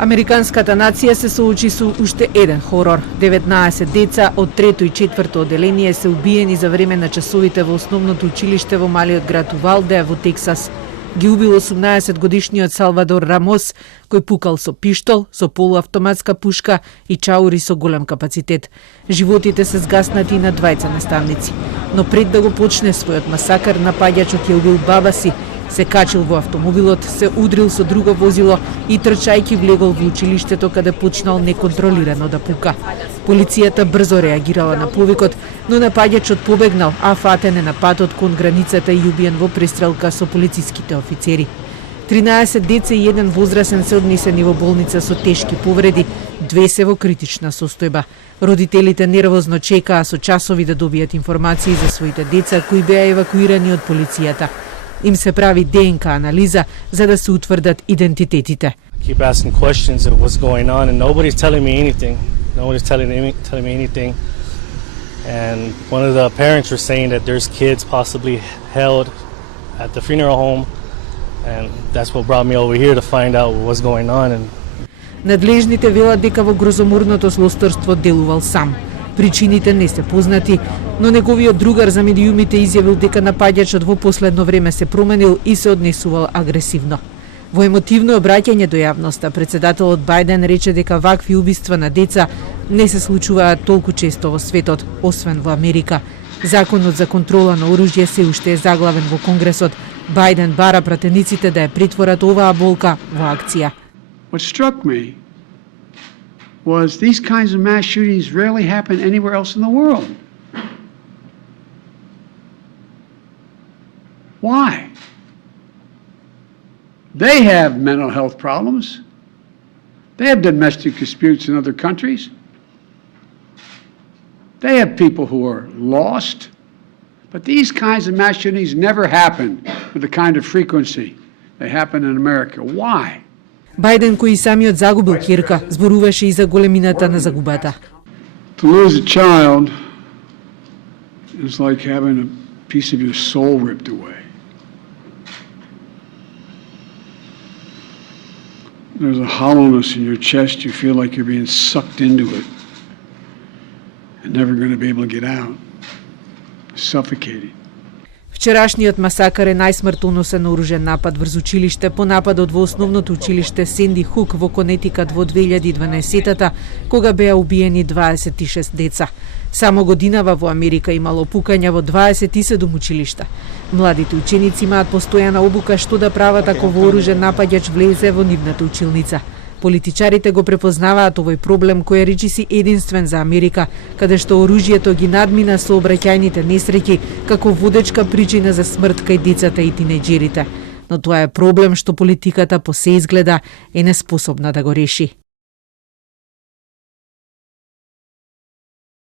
Американската нација се соочи со уште еден хорор. 19 деца од 3-то и 4-то оделение се убиени за време на часовите во основното училиште во малиот град Увалде во Тексас. Ги убил 18-годишниот Салвадор Рамос, кој пукал со пиштол, со полуавтоматска пушка и чаури со голем капацитет. Животите се згаснати на двајца наставници. Но пред да го почне својот масакар, напаѓачот ја убил баба си, се качил во автомобилот, се удрил со друго возило и трчајќи влегол во училиштето каде почнал неконтролирано да пука. Полицијата брзо реагирала на повикот, но напаѓачот побегнал, а фатен е на патот кон границата и убиен во престрелка со полициските офицери. 13 деца и еден возрасен се однесени во болница со тешки повреди, 2 се во критична состојба. Родителите нервозно чекаа со часови да добијат информации за своите деца кои беа евакуирани од полицијата. Им се прави ДНК анализа за да се утврдат идентитетите. Keep asking questions of what's going on and nobody's telling me anything. Nobody's telling me anything. And one of the parents were saying that there's kids possibly held at the funeral home, and that's what brought me over here to find out what's going on. And надлежните велат дека во грозоморното злосторство делувал сам. Причините не се познати, но неговиот другар за медиумите изјавил дека напаѓачот во последно време се променил и се однесувал агресивно. Во емотивно обраќање до јавноста, председателот Бајден рече дека вакви убиства на деца не се случуваат толку често во светот, освен во Америка. Законот за контрола на оружје се уште е заглавен во Конгресот. Бајден бара пратениците да ја претворат оваа болка во акција. What struck me was these kinds of mass shootings rarely happen anywhere else in the world. Why? They have mental health problems. They have domestic disputes in other countries. They have people who are lost. But these kinds of mass shootings never happen with the kind of frequency they happen in America. Why? Бајден, кој и самиот загубил ќерка, зборуваше и за големината на загубата. To lose a child is like having a piece of your soul ripped away. There's a hollowness in your chest. You feel like you're being sucked into it and never going to be able to get out. Suffocating. Вчерашниот масакар е најсмртоносен оружен напад врз училиште по нападот во основното училиште Сенди Хук во Конетикат во 2012-та, кога беа убиени 26 деца. Само годинава во Америка имало пукања во 27 училишта. Младите ученици имаат постојана обука што да прават ако вооружен напаѓач влезе во нивната училница. Политичарите го препознаваат овој проблем кој е речиси единствен за Америка, каде што оружјето ги надмина сообраќајните несреќи како водечка причина за смрт кај децата и тинеџерите. Но тоа е проблем што политиката по се изгледа е неспособна да го реши.